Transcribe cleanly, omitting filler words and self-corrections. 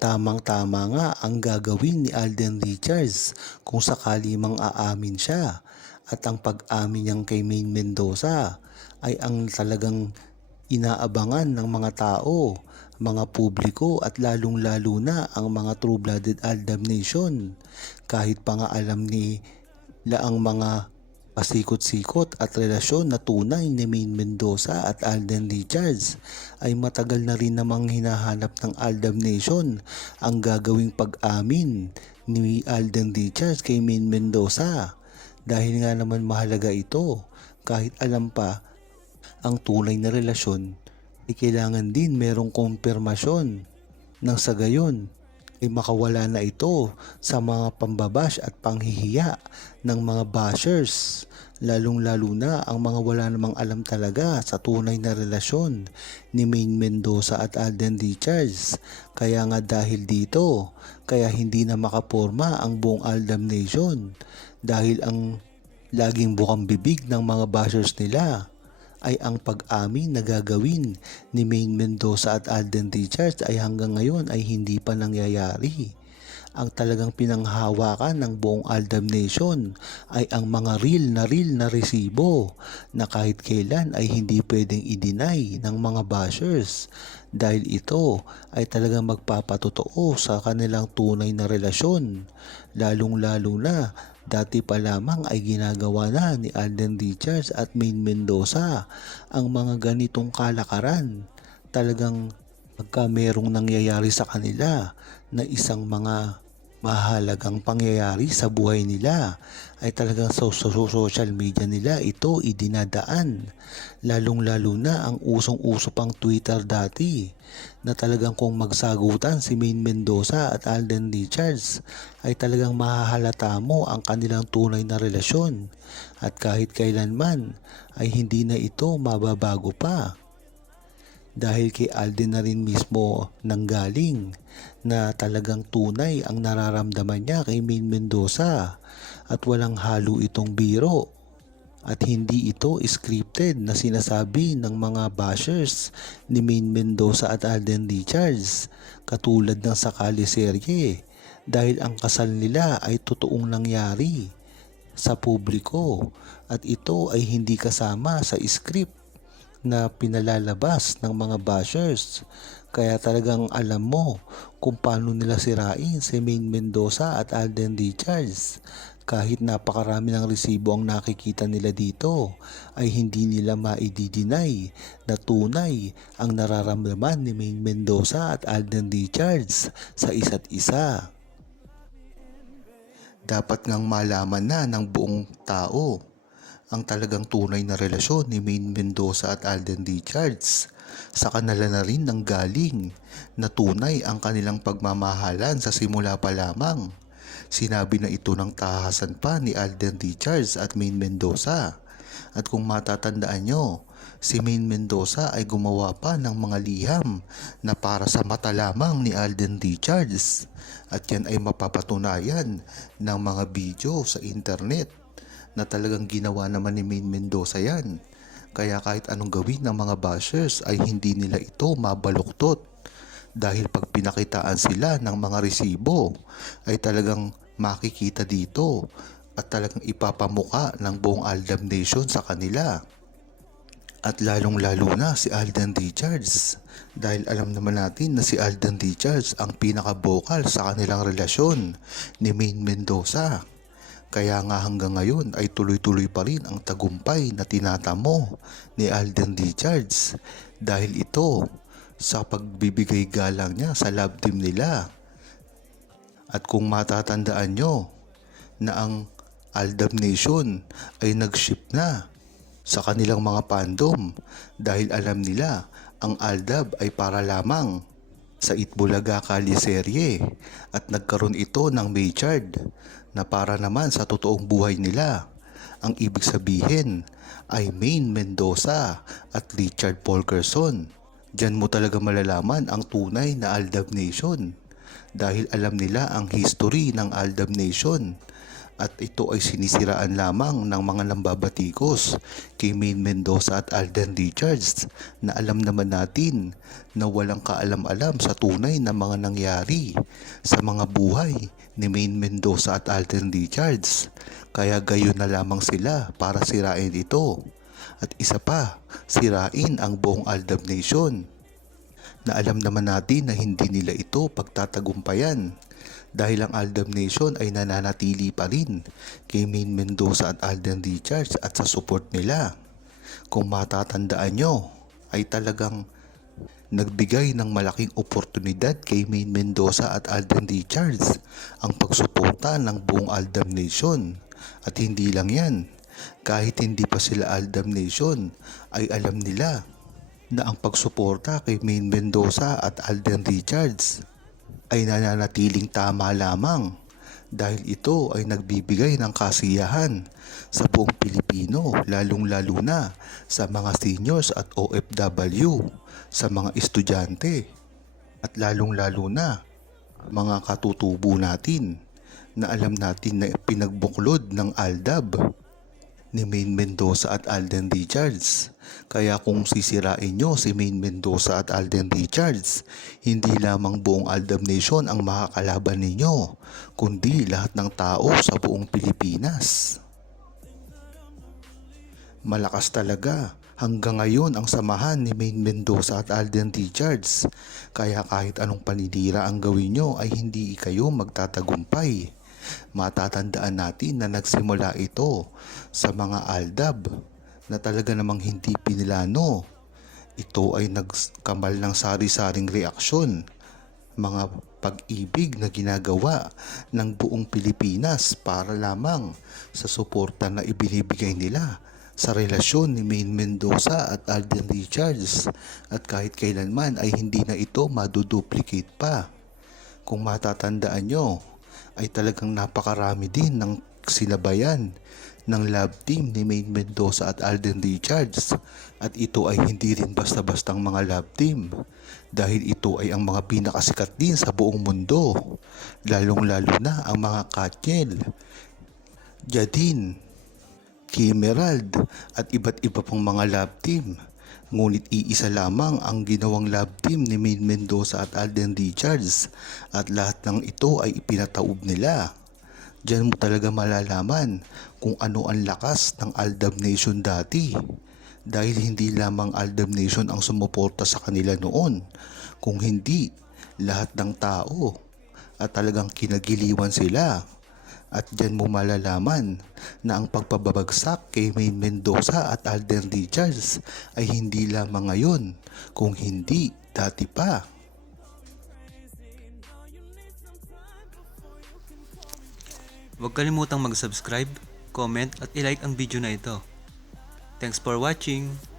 Tamang-tama nga ang gagawin ni Alden Richards kung sakali mang aamin siya, at ang pag-amin niyang kay Maine Mendoza ay ang talagang inaabangan ng mga tao, mga publiko at lalong-lalo na ang mga true-blooded Aldab Nation. Kahit pa nga alam ni laang mga pasikot-sikot at relasyon na tunay ni Maine Mendoza at Alden Richards, ay matagal na rin namang hinahanap ng Aldab Nation ang gagawing pag-amin ni Alden Richards kay Maine Mendoza. Dahil nga naman mahalaga ito, kahit alam pa ang tunay na relasyon, ay kailangan din merong kumpirmasyon nang sa gayon ay makawala na ito sa mga pambabash at panghihiya ng mga bashers, lalong-lalo na ang mga wala namang alam talaga sa tunay na relasyon ni Maine Mendoza at Alden Richards. Kaya nga dahil dito, kaya hindi na makaporma ang buong Aldab Nation, dahil ang laging bukang bibig ng mga bashers nila ay ang pag-amin na gagawin ni Maine Mendoza at Alden Richards ay hanggang ngayon ay hindi pa nangyayari. Ang talagang pinanghawakan ng buong Aldab Nation ay ang mga real na resibo na kahit kailan ay hindi pwedeng i-deny ng mga bashers, dahil ito ay talagang magpapatotoo sa kanilang tunay na relasyon. Lalong-lalo na dati pa lamang ay ginagawa na ni Alden Richards at Maine Mendoza ang mga ganitong kalakaran. Talagang pagka merong nangyayari sa kanila na isang mga mahalagang pangyayari sa buhay nila, ay talagang sa social media nila ito idinadaan. Lalong-lalo na ang usong-uso pang Twitter dati, na talagang kung magsagutan si Maine Mendoza at Alden Richards ay talagang mahahalata mo ang kanilang tunay na relasyon, at kahit kailanman ay hindi na ito mababago pa. Dahil kay Alden na rin mismo nanggaling na talagang tunay ang nararamdaman niya kay Maine Mendoza, at walang halo itong biro at hindi ito scripted na sinasabi ng mga bashers ni Maine Mendoza at Alden Richards, katulad ng sakali serye, dahil ang kasal nila ay totoong nangyari sa publiko at ito ay hindi kasama sa script na pinalalabas ng mga bashers. Kaya talagang alam mo kung paano nila sirain si Maine Mendoza at Alden Richards. Kahit napakarami ng resibo ang nakikita nila dito, ay hindi nila maididinay na tunay ang nararamdaman ni Maine Mendoza at Alden Richards sa isa't isa. Dapat ngang malaman na ng buong tao ang talagang tunay na relasyon ni Maine Mendoza at Alden Richards. Sa kanila na rin nanggaling na tunay ang kanilang pagmamahalan sa simula pa lamang. Sinabi na ito ng tahasan pa ni Alden Richards at Maine Mendoza. At kung matatandaan nyo, si Maine Mendoza ay gumawa pa ng mga liham na para sa mata lamang ni Alden Richards. At yan ay mapapatunayan ng mga video sa internet na talagang ginawa naman ni Maine Mendoza yan. Kaya kahit anong gawin ng mga bashers ay hindi nila ito mabaluktot, dahil pag pinakitaan sila ng mga resibo ay talagang makikita dito at talagang ipapamuka ng buong Aldab Nation sa kanila. At lalong-lalo na si Alden Richards, dahil alam naman natin na si Alden Richards ang pinaka-vocal sa kanilang relasyon ni Maine Mendoza. Kaya nga hanggang ngayon ay tuloy-tuloy pa rin ang tagumpay na tinatamo ni Alden Richards, dahil ito sa pagbibigay galang niya sa love team nila. At kung matatandaan nyo na ang Aldab Nation ay nag-ship na sa kanilang mga fandom, dahil alam nila ang Aldab ay para lamang sa Itbulaga Kaliserye, at nagkaroon ito ng Maychard na para naman sa totoong buhay nila. Ang ibig sabihin ay Maine Mendoza at Richard Polkerson. Diyan mo talaga malalaman ang tunay na Aldab Nation, dahil alam nila ang history ng Aldab Nation at ito ay sinisiraan lamang ng mga lambabatikos kay Maine Mendoza at Alden Richards na alam naman natin na walang kaalam-alam sa tunay na mga nangyari sa mga buhay ni Maine Mendoza at Alden Richards. Kaya gayon na lamang sila para sirain ito. At isa pa, sirain ang buong Aldab Nation na alam naman natin na hindi nila ito pagtatagumpayan dahil ang Aldab Nation ay nananatili pa rin kay Maine Mendoza at Alden Richards at sa support nila. Kung matatandaan nyo, ay talagang nagbigay ng malaking oportunidad kay Maine Mendoza at Alden Richards ang pagsuporta ng buong Aldab Nation. At hindi lang yan, kahit hindi pa sila Aldab Nation ay alam nila na ang pagsuporta kay Maine Mendoza at Alden Richards ay nananatiling tama lamang dahil ito ay nagbibigay ng kasiyahan sa buong Pilipino, lalong-lalo na sa mga seniors at OFW, sa mga estudyante at lalong-lalo na mga katutubo natin na alam natin na pinagbuklod ng Aldab ni Maine Mendoza at Alden Richards. Kaya kung sisirain nyo si Maine Mendoza at Alden Richards, hindi lamang buong Aldab Nation ang makakalaban ninyo, kundi lahat ng tao sa buong Pilipinas. Malakas talaga hanggang ngayon ang samahan ni Maine Mendoza at Alden Richards. Kaya kahit anong paninira ang gawin nyo ay hindi kayo magtatagumpay. Matatandaan natin na nagsimula ito sa mga Aldab na talaga namang hindi pinilano. Ito ay nagkamal ng sari-saring reaksyon, mga pag-ibig na ginagawa ng buong Pilipinas para lamang sa suporta na ibinibigay nila sa relasyon ni Maine Mendoza at Alden Richards, at kahit kailanman ay hindi na ito maduduplicate pa. Kung matatandaan nyo, ay talagang napakarami din ng sinabayan ng love team ni Maine Mendoza at Alden Richards, at ito ay hindi rin basta-bastang mga love team dahil ito ay ang mga pinakasikat din sa buong mundo, lalong-lalo na ang mga Katniel, Jadine, Kimerald at iba't iba pang mga love team. Ngunit iisa lamang ang ginawang love team ni Maine Mendoza at Alden Richards, at lahat ng ito ay ipinataob nila. Diyan mo talaga malalaman kung ano ang lakas ng Aldab Nation dati, dahil hindi lamang Aldab Nation ang sumuporta sa kanila noon, kung hindi lahat ng tao, at talagang kinagiliwan sila. At diyan mo malalaman na ang pagpababagsak kay Maine Mendoza at Alden Richards ay hindi lamang ngayon, kung hindi dati pa. Huwag kalimutang mag-subscribe, comment at i-like ang video na ito. Thanks for watching!